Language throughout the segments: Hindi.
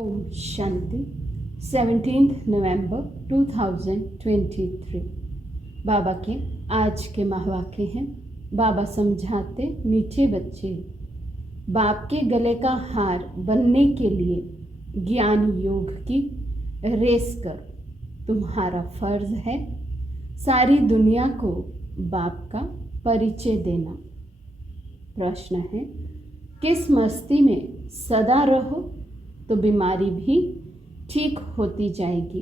ओम शांति 17 नवंबर 2023। बाबा के आज के महावाक्य हैं। बाबा समझाते, मीठे बच्चे, बाप के गले का हार बनने के लिए ज्ञान योग की रेस कर। तुम्हारा फर्ज है सारी दुनिया को बाप का परिचय देना। प्रश्न है, किस मस्ती में सदा रहो तो बीमारी भी ठीक होती जाएगी।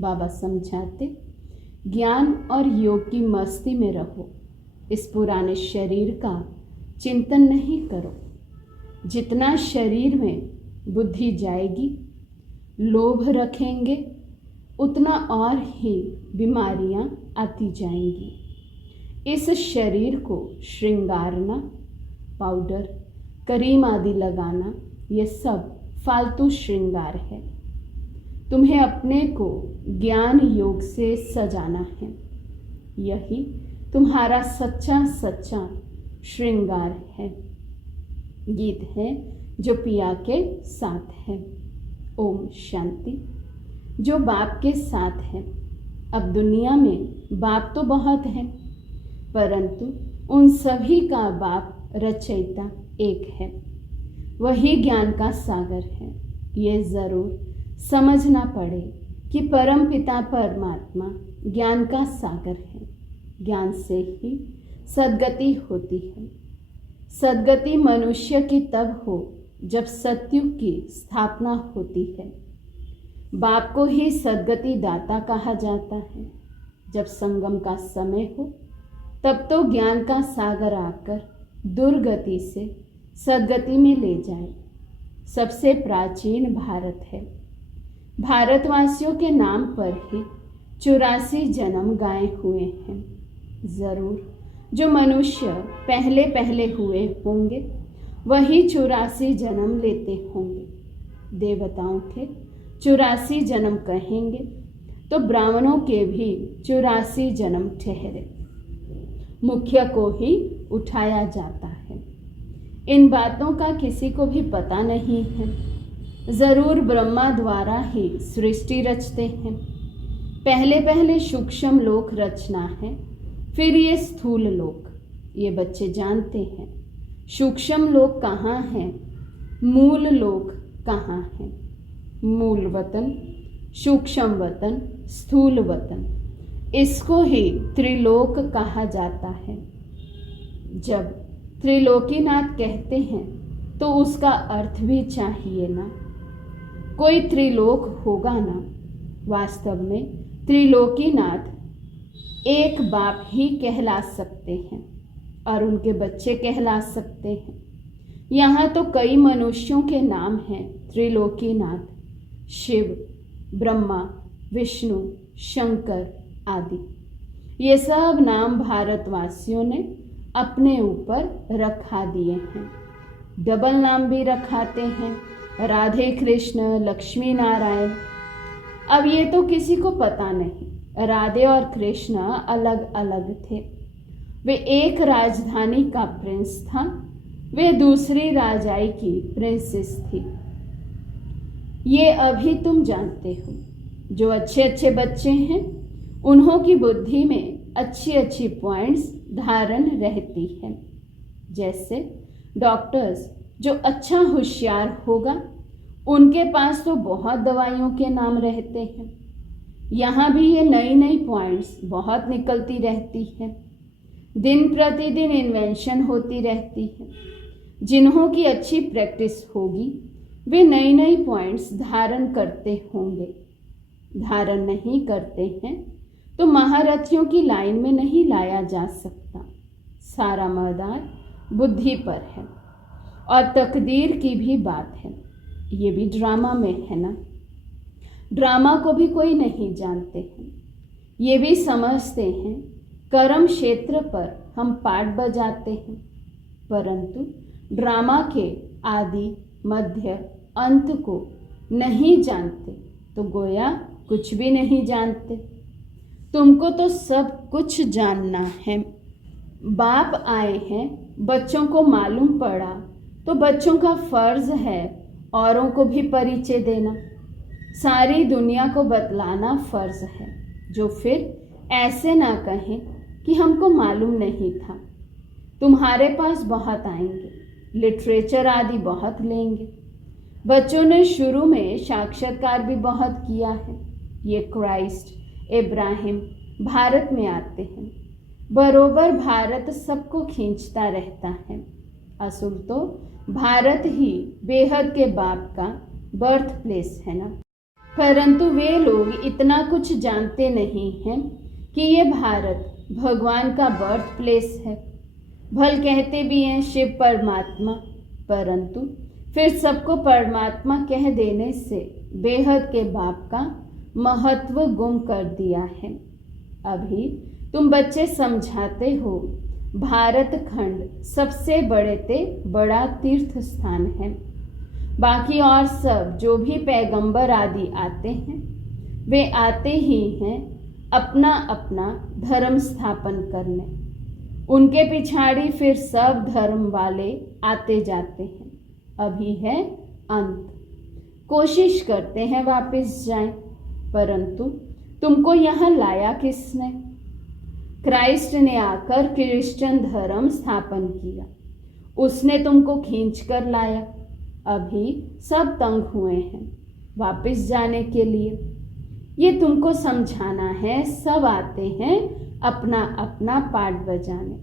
बाबा समझाते, ज्ञान और योग की मस्ती में रहो। इस पुराने शरीर का चिंतन नहीं करो। जितना शरीर में बुद्धि जाएगी, लोभ रखेंगे, उतना और ही बीमारियां आती जाएंगी। इस शरीर को श्रृंगारना, पाउडर, क्रीम आदि लगाना, ये सब फालतू श्रृंगार है। तुम्हें अपने को ज्ञान योग से सजाना है। यही तुम्हारा सच्चा सच्चा श्रृंगार है। गीत है जो पिया के साथ है। ओम शांति। जो बाप के साथ है। अब दुनिया में बाप तो बहुत है, परंतु उन सभी का बाप रचयिता एक है। वही ज्ञान का सागर है। ये जरूर समझना पड़े कि परम पिता परमात्मा ज्ञान का सागर है। ज्ञान से ही सद्गति होती है। सद्गति मनुष्य की तब हो जब सत्युग की स्थापना होती है। बाप को ही सद्गति दाता कहा जाता है। जब संगम का समय हो तब तो ज्ञान का सागर आकर दुर्गति से सद्गति में ले जाए। सबसे प्राचीन भारत है। भारतवासियों के नाम पर ही 84 जन्म गाए हुए हैं। जरूर जो मनुष्य पहले पहले हुए होंगे वही 84 जन्म लेते होंगे। देवताओं के 84 जन्म कहेंगे तो ब्राह्मणों के भी 84 जन्म ठहरे। मुख्य को ही उठाया जाता है। इन बातों का किसी को भी पता नहीं है। जरूर ब्रह्मा द्वारा ही सृष्टि रचते हैं। पहले पहले सूक्ष्म लोक रचना है, फिर ये स्थूल लोक। ये बच्चे जानते हैं सूक्ष्म लोक कहाँ है, मूल लोक कहाँ है। मूल वतन, सूक्ष्म वतन, स्थूल वतन, इसको ही त्रिलोक कहा जाता है। जब त्रिलोकीनाथ कहते हैं तो उसका अर्थ भी चाहिए ना। कोई त्रिलोक होगा ना। वास्तव में त्रिलोकीनाथ एक बाप ही कहला सकते हैं और उनके बच्चे कहला सकते हैं। यहाँ तो कई मनुष्यों के नाम हैं त्रिलोकीनाथ, शिव, ब्रह्मा, विष्णु, शंकर आदि। ये सब नाम भारतवासियों ने अपने ऊपर रखा दिए हैं। डबल नाम भी रखाते हैं, राधे कृष्ण, लक्ष्मी नारायण। अब ये तो किसी को पता नहीं। राधे और कृष्ण अलग अलग थे। वे एक राजधानी का प्रिंस था, वे दूसरी राजाई की प्रिंसेस थी। ये अभी तुम जानते हो। जो अच्छे अच्छे बच्चे हैं उन्हों की बुद्धि में अच्छी अच्छी पॉइंट्स धारण रहती है। जैसे डॉक्टर्स जो अच्छा होशियार होगा उनके पास तो बहुत दवाइयों के नाम रहते हैं। यहाँ भी ये नई नई पॉइंट्स बहुत निकलती रहती है। दिन प्रतिदिन इन्वेंशन होती रहती है। जिन्हों की अच्छी प्रैक्टिस होगी वे नई नई पॉइंट्स धारण करते होंगे। धारण नहीं करते हैं तो महारथियों की लाइन में नहीं लाया जा सकता। सारा मदार बुद्धि पर है और तकदीर की भी बात है। ये भी ड्रामा में है ना। ड्रामा को भी कोई नहीं जानते हैं। ये भी समझते हैं कर्म क्षेत्र पर हम पाठ बजाते हैं, परंतु ड्रामा के आदि मध्य अंत को नहीं जानते तो गोया कुछ भी नहीं जानते। तुमको तो सब कुछ जानना है। बाप आए हैं, बच्चों को मालूम पड़ा तो बच्चों का फर्ज है औरों को भी परिचय देना, सारी दुनिया को बतलाना फर्ज है, जो फिर ऐसे ना कहें कि हमको मालूम नहीं था। तुम्हारे पास बहुत आएंगे, लिटरेचर आदि बहुत लेंगे। बच्चों ने शुरू में साक्षात्कार भी बहुत किया है। ये क्राइस्ट, इब्राहिम भारत में आते हैं, बरोबर भारत सबको खींचता रहता है। असल तो भारत ही बेहद के बाप का बर्थ प्लेस है ना, परंतु वे लोग इतना कुछ जानते नहीं हैं कि ये भारत भगवान का बर्थ प्लेस है। भल कहते भी हैं शिव परमात्मा, परंतु फिर सबको परमात्मा कह देने से बेहद के बाप का महत्व गुम कर दिया है। अभी तुम बच्चे समझाते हो भारत खंड सबसे बड़े ते बड़ा तीर्थ स्थान है। बाकी और सब जो भी पैगंबर आदि आते हैं वे आते ही हैं अपना अपना धर्म स्थापन करने। उनके पिछाड़ी फिर सब धर्म वाले आते जाते हैं। अभी है अंत, कोशिश करते हैं वापस जाएं, परंतु तुमको यहाँ लाया किसने? क्राइस्ट ने आकर क्रिश्चियन धर्म स्थापन किया, उसने तुमको खींच कर लाया। अभी सब तंग हुए हैं वापस जाने के लिए। ये तुमको समझाना है, सब आते हैं अपना अपना पार्ट बजाने।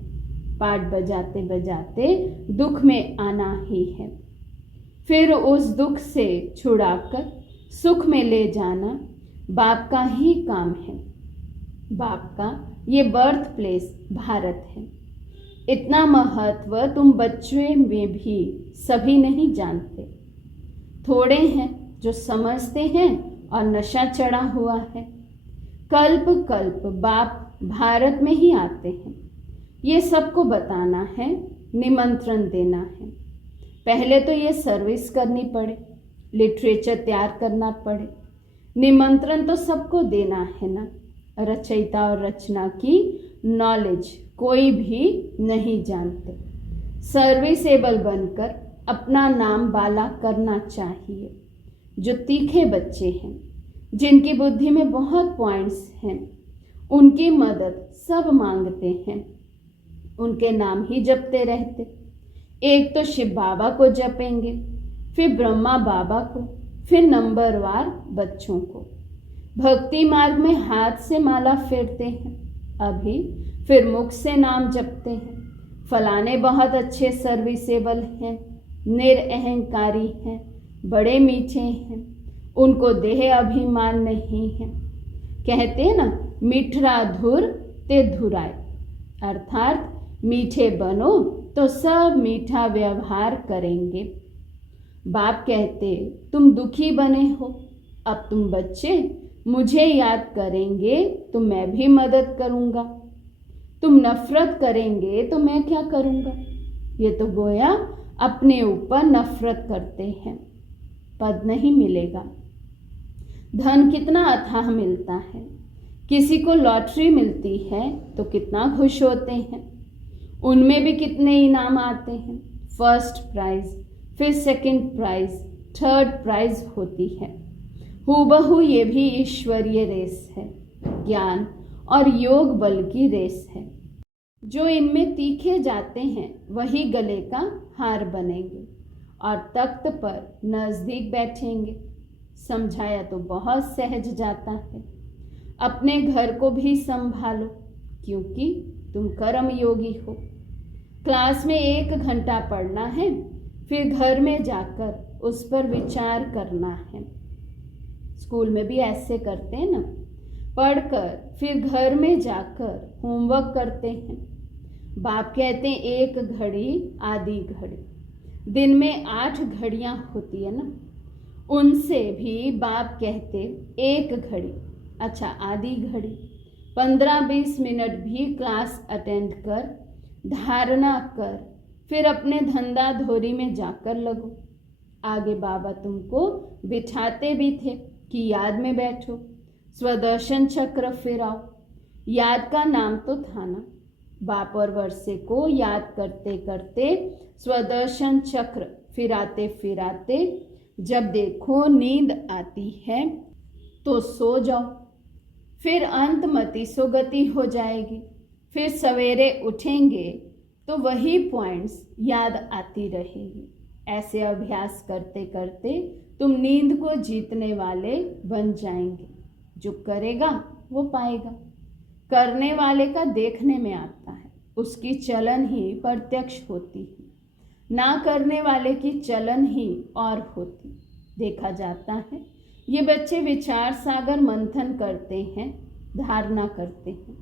पार्ट बजाते बजाते दुख में आना ही है, फिर उस दुख से छुड़ाकर सुख में ले जाना बाप का ही काम है। बाप का ये बर्थ प्लेस भारत है। इतना महत्व तुम बच्चे में भी सभी नहीं जानते। थोड़े हैं जो समझते हैं और नशा चढ़ा हुआ है। कल्प कल्प बाप भारत में ही आते हैं। ये सबको बताना है, निमंत्रण देना है। पहले तो ये सर्विस करनी पड़े, लिटरेचर तैयार करना पड़े। निमंत्रण तो सबको देना है ना। रचयिता और रचना की नॉलेज कोई भी नहीं जानते। सर्विसेबल बनकर अपना नाम बाला करना चाहिए। जो तीखे बच्चे हैं, जिनकी बुद्धि में बहुत पॉइंट्स हैं, उनकी मदद सब मांगते हैं। उनके नाम ही जपते रहते। एक तो शिव बाबा को जपेंगे, फिर ब्रह्मा बाबा को, फिर नंबरवार बच्चों को। भक्ति मार्ग में हाथ से माला फेरते हैं, अभी फिर मुख से नाम जपते हैं। फलाने बहुत अच्छे सर्विसेबल हैं, निरअहंकारी हैं, बड़े मीठे हैं, उनको देह अभिमान नहीं है। कहते हैं ना, मीठरा धुर ते धुराए, अर्थात मीठे बनो तो सब मीठा व्यवहार करेंगे। बाप कहते तुम दुखी बने हो, अब तुम बच्चे मुझे याद करेंगे तो मैं भी मदद करूँगा। तुम नफरत करेंगे तो मैं क्या करूँगा? ये तो गोया अपने ऊपर नफरत करते हैं। पद नहीं मिलेगा। धन कितना अथाह मिलता है। किसी को लॉटरी मिलती है तो कितना खुश होते हैं। उनमें भी कितने इनाम आते हैं। फर्स्ट प्राइज, फिर सेकंड प्राइज, थर्ड प्राइज होती है। हूबहू ये भी ईश्वरीय रेस है, ज्ञान और योग बल की रेस है। जो इनमें तीखे जाते हैं वही गले का हार बनेंगे और तख्त पर नजदीक बैठेंगे। समझाया तो बहुत सहज जाता है। अपने घर को भी संभालो, क्योंकि तुम कर्म योगी हो। क्लास में 1 घंटा पढ़ना है, फिर घर में जाकर उस पर विचार करना है। स्कूल में भी ऐसे करते हैं ना, पढ़कर फिर घर में जाकर होमवर्क करते हैं। बाप कहते हैं 1 घड़ी आधी घड़ी। दिन में 8 घड़ियाँ होती है ना, उनसे भी बाप कहते 1 घड़ी, अच्छा आधी घड़ी, 15-20 मिनट भी क्लास अटेंड कर, धारणा कर, फिर अपने धंधा धोरी में जाकर लगो। आगे बाबा तुमको बिठाते भी थे कि याद में बैठो, स्वदर्शन चक्र फिराओ। याद का नाम तो था ना। बाप और वर्षे को याद करते करते स्वदर्शन चक्र फिराते फिराते जब देखो नींद आती है तो सो जाओ, फिर अंतमति सोगति हो जाएगी। फिर सवेरे उठेंगे तो वही पॉइंट्स याद आती रहेगी। ऐसे अभ्यास करते करते तुम नींद को जीतने वाले बन जाएंगे। जो करेगा वो पाएगा। करने वाले का देखने में आता है, उसकी चलन ही प्रत्यक्ष होती है। ना करने वाले की चलन ही और होती। देखा जाता है ये बच्चे विचार सागर मंथन करते हैं, धारणा करते हैं।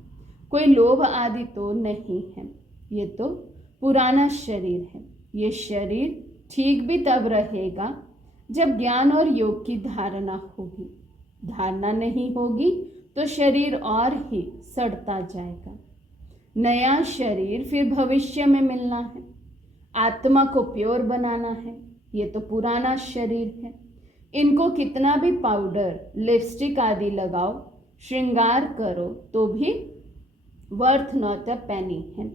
कोई लोभ आदि तो नहीं है। ये तो पुराना शरीर है। ये शरीर ठीक भी तब रहेगा जब ज्ञान और योग की धारणा होगी। धारणा नहीं होगी तो शरीर और ही सड़ता जाएगा। नया शरीर फिर भविष्य में मिलना है। आत्मा को प्योर बनाना है। ये तो पुराना शरीर है। इनको कितना भी पाउडर, लिपस्टिक आदि लगाओ, श्रृंगार करो तो भी वर्थ नॉट अ पेनी है।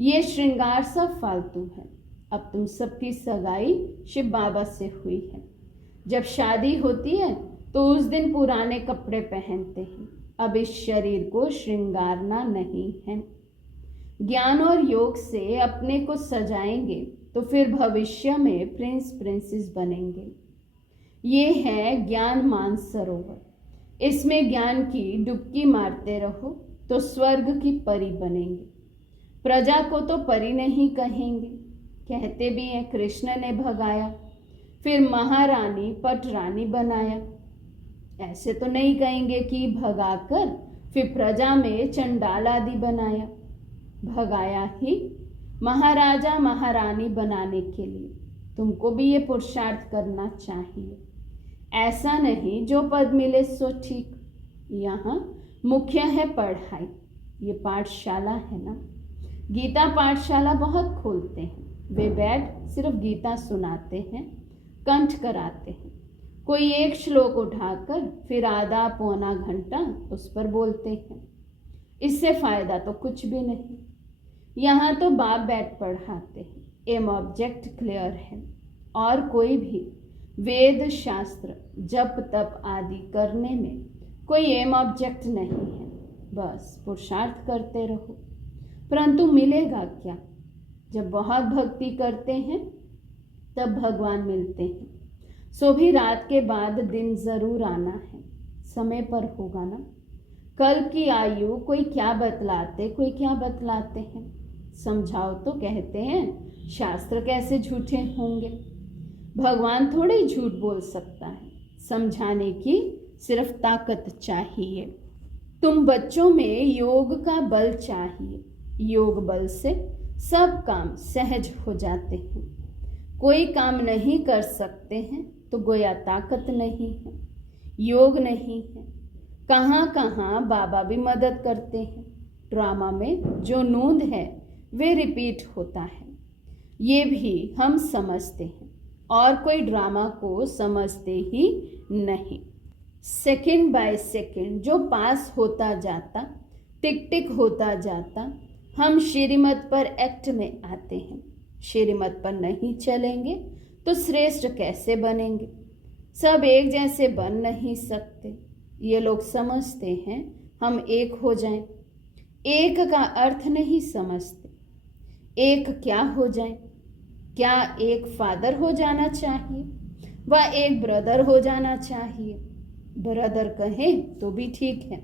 ये श्रृंगार सब फालतू है। अब तुम सबकी सगाई शिव बाबा से हुई है। जब शादी होती है तो उस दिन पुराने कपड़े पहनते हैं। अब इस शरीर को श्रृंगारना नहीं है। ज्ञान और योग से अपने को सजाएंगे तो फिर भविष्य में प्रिंस प्रिंसेस बनेंगे। ये है ज्ञान मानसरोवर। इसमें ज्ञान की डुबकी मारते रहो तो स्वर्ग की परी बनेंगे। प्रजा को तो परी नहीं कहेंगे। कहते भी हैं कृष्ण ने भगाया, फिर महारानी पटरानी बनाया। ऐसे तो नहीं कहेंगे कि भगाकर फिर प्रजा में चंडाल आदि बनाया। भगाया ही महाराजा महारानी बनाने के लिए। तुमको भी ये पुरुषार्थ करना चाहिए। ऐसा नहीं जो पद मिले सो ठीक। यहाँ मुख्य है पढ़ाई। ये पाठशाला है ना। गीता पाठशाला बहुत खोलते हैं। वे बैठ सिर्फ गीता सुनाते हैं, कंठ कराते हैं। कोई एक श्लोक उठाकर फिर आधा पौना घंटा उस पर बोलते हैं। इससे फायदा तो कुछ भी नहीं। यहाँ तो बाप बैठ पढ़ाते हैं। एम ऑब्जेक्ट क्लियर है। और कोई भी वेद शास्त्र जप तप आदि करने में कोई एम ऑब्जेक्ट नहीं है। बस पुरुषार्थ करते रहो। परंतु मिलेगा क्या? जब बहुत भक्ति करते हैं तब भगवान मिलते हैं। सो भी रात के बाद दिन जरूर आना है। समय पर होगा ना। कल की आयु कोई क्या बतलाते, कोई क्या बतलाते हैं। समझाओ तो कहते हैं शास्त्र कैसे झूठे होंगे। भगवान थोड़े ही झूठ बोल सकता है। समझाने की सिर्फ ताकत चाहिए। तुम बच्चों में योग का बल चाहिए। योग बल से सब काम सहज हो जाते हैं। कोई काम नहीं कर सकते हैं तो गोया ताकत नहीं है, योग नहीं है। कहाँ कहाँ बाबा भी मदद करते हैं। ड्रामा में जो नूंद है वे रिपीट होता है। ये भी हम समझते हैं और कोई ड्रामा को समझते ही नहीं। सेकंड बाय सेकंड जो पास होता जाता, टिक टिक होता जाता, हम श्रीमत पर एक्ट में आते हैं। श्रीमत पर नहीं चलेंगे तो श्रेष्ठ कैसे बनेंगे? सब एक जैसे बन नहीं सकते। ये लोग समझते हैं हम एक हो जाएं। एक का अर्थ नहीं समझते। एक क्या हो जाए? क्या एक फादर हो जाना चाहिए व एक ब्रदर हो जाना चाहिए? ब्रदर कहें तो भी ठीक है।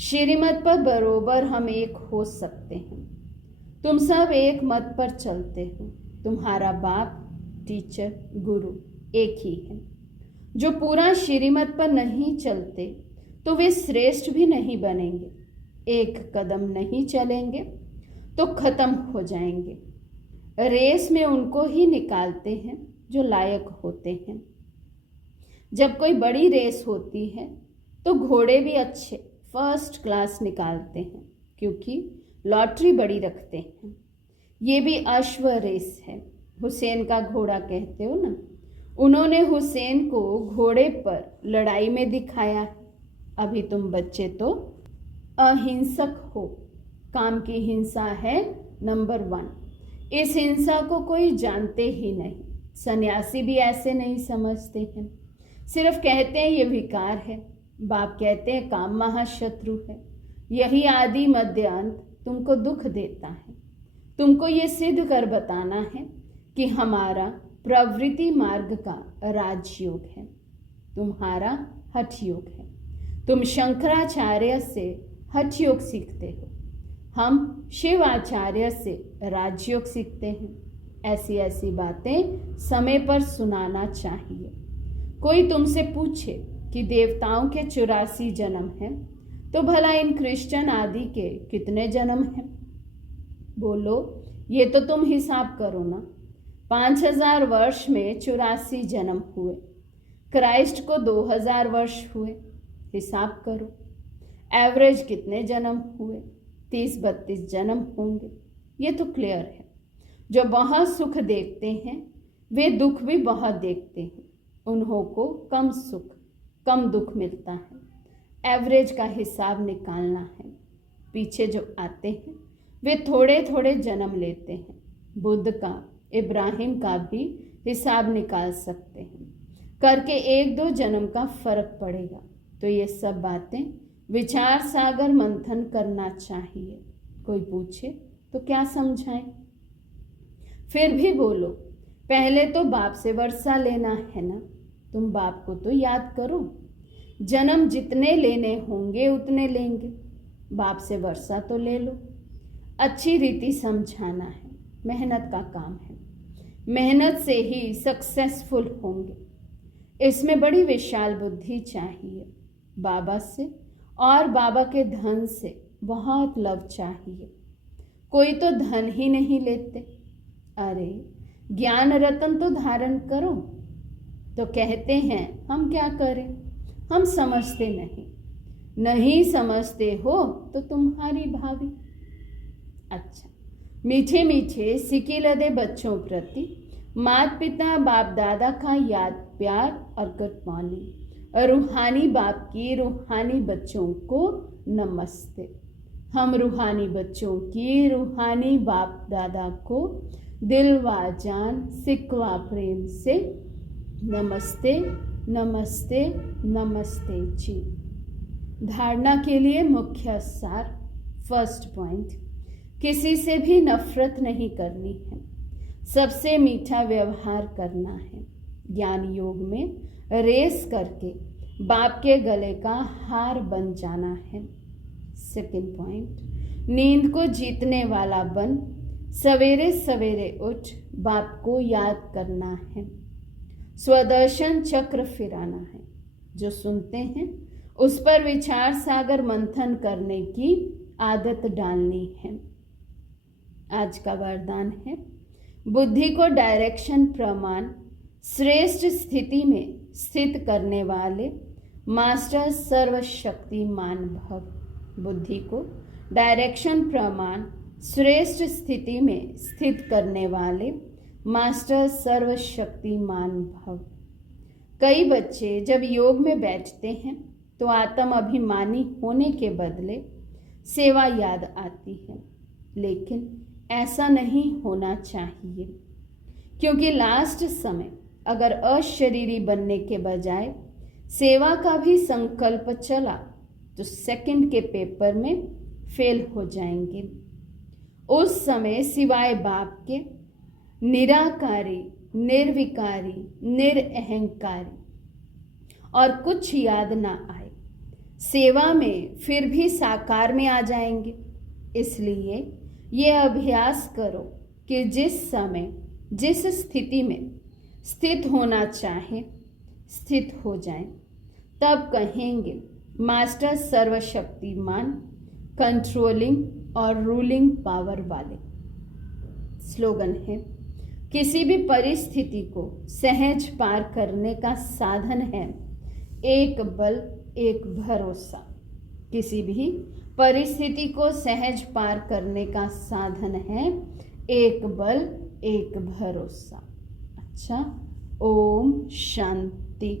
श्रीमत पर बरोबर हम एक हो सकते हैं। तुम सब एक मत पर चलते हो। तुम्हारा बाप, टीचर, गुरु एक ही है। जो पूरा श्रीमत पर नहीं चलते तो वे श्रेष्ठ भी नहीं बनेंगे। एक कदम नहीं चलेंगे तो खत्म हो जाएंगे। रेस में उनको ही निकालते हैं जो लायक होते हैं। जब कोई बड़ी रेस होती है तो घोड़े भी अच्छे फर्स्ट क्लास निकालते हैं, क्योंकि लॉटरी बड़ी रखते हैं। ये भी अश्व रेस है। हुसैन का घोड़ा कहते हो ना। उन्होंने हुसैन को घोड़े पर लड़ाई में दिखाया है। अभी तुम बच्चे तो अहिंसक हो। काम की हिंसा है नंबर 1। इस हिंसा को कोई जानते ही नहीं। सन्यासी भी ऐसे नहीं समझते हैं, सिर्फ कहते हैं ये विकार है। बाप कहते हैं काम महाशत्रु है, यही आदि मध्य अंत तुमको दुख देता है। तुमको ये सिद्ध कर बताना है कि हमारा प्रवृत्ति मार्ग का राजयोग है, तुम्हारा हठ योग है। तुम शंकराचार्य से हठ योग सीखते हो, हम शिव आचार्य से राजयोग सीखते हैं। ऐसी ऐसी बातें समय पर सुनाना चाहिए। कोई तुमसे पूछे कि देवताओं के 84 जन्म हैं, तो भला इन क्रिश्चियन आदि के कितने जन्म हैं? बोलो ये तो तुम हिसाब करो ना। 5000 वर्ष में 84 जन्म हुए, क्राइस्ट को 2000 वर्ष हुए, हिसाब करो। एवरेज कितने जन्म हुए? 30-32 जन्म होंगे। ये तो क्लियर है। जो बहुत सुख देखते हैं वे दुख भी बहुत देखते हैं, उन्हों को कम सुख कम दुख मिलता है। एवरेज का हिसाब निकालना है। पीछे जो आते हैं वे थोड़े थोड़े जन्म लेते हैं। बुद्ध का, इब्राहिम का भी हिसाब निकाल सकते हैं, करके 1-2 जन्म का फर्क पड़ेगा। तो ये सब बातें विचार सागर मंथन करना चाहिए। कोई पूछे तो क्या समझाएं? फिर भी बोलो, पहले तो बाप से वर्षा लेना है ना। तुम बाप को तो याद करो। जन्म जितने लेने होंगे उतने लेंगे, बाप से वर्षा तो ले लो। अच्छी रीति समझाना है, मेहनत का काम है। मेहनत से ही सक्सेसफुल होंगे। इसमें बड़ी विशाल बुद्धि चाहिए। बाबा से और बाबा के धन से बहुत लव चाहिए। कोई तो धन ही नहीं लेते। अरे ज्ञान रत्न तो धारण करो, तो कहते हैं हम क्या करें, हम समझते नहीं समझते हो तो तुम्हारी भाभी। अच्छा, मीठे मीठे सिके लदे बच्चों प्रति माता पिता बाप दादा का याद प्यार और गुड मॉर्निंग। रूहानी बाप की रूहानी बच्चों को नमस्ते। हम रूहानी बच्चों की रूहानी बाप दादा को दिल व जान सिकवा प्रेम से नमस्ते नमस्ते नमस्ते जी। धारणा के लिए मुख्य सार। फर्स्ट पॉइंट, किसी से भी नफरत नहीं करनी है, सबसे मीठा व्यवहार करना है। ज्ञान योग में रेस करके बाप के गले का हार बन जाना है। सेकंड पॉइंट, नींद को जीतने वाला बन सवेरे सवेरे उठ बाप को याद करना है। स्वदर्शन चक्र फिराना है। जो सुनते हैं उस पर विचार सागर मंथन करने की आदत डालनी है। आज का वरदान है, बुद्धि को डायरेक्शन प्रमाण श्रेष्ठ स्थिति में स्थित करने वाले मास्टर सर्वशक्तिमान भव। बुद्धि को डायरेक्शन प्रमाण श्रेष्ठ स्थिति में स्थित करने वाले मास्टर सर्वशक्तिमान भव। कई बच्चे जब योग में बैठते हैं तो आत्म अभिमानी होने के बदले सेवा याद आती है, लेकिन ऐसा नहीं होना चाहिए, क्योंकि लास्ट समय अगर अशरीरी बनने के बजाय सेवा का भी संकल्प चला तो सेकंड के पेपर में फेल हो जाएंगे। उस समय सिवाय बाप के निराकारी, निर्विकारी, निरअहंकारी और कुछ याद ना आए। सेवा में फिर भी साकार में आ जाएंगे। इसलिए ये अभ्यास करो कि जिस समय जिस स्थिति में स्थित होना चाहे स्थित हो जाएं। तब कहेंगे मास्टर सर्वशक्तिमान, कंट्रोलिंग और रूलिंग पावर वाले। स्लोगन है, किसी भी परिस्थिति को सहज पार करने का साधन है एक बल एक भरोसा। किसी भी परिस्थिति को सहज पार करने का साधन है एक बल एक भरोसा। अच्छा, ओम शांति।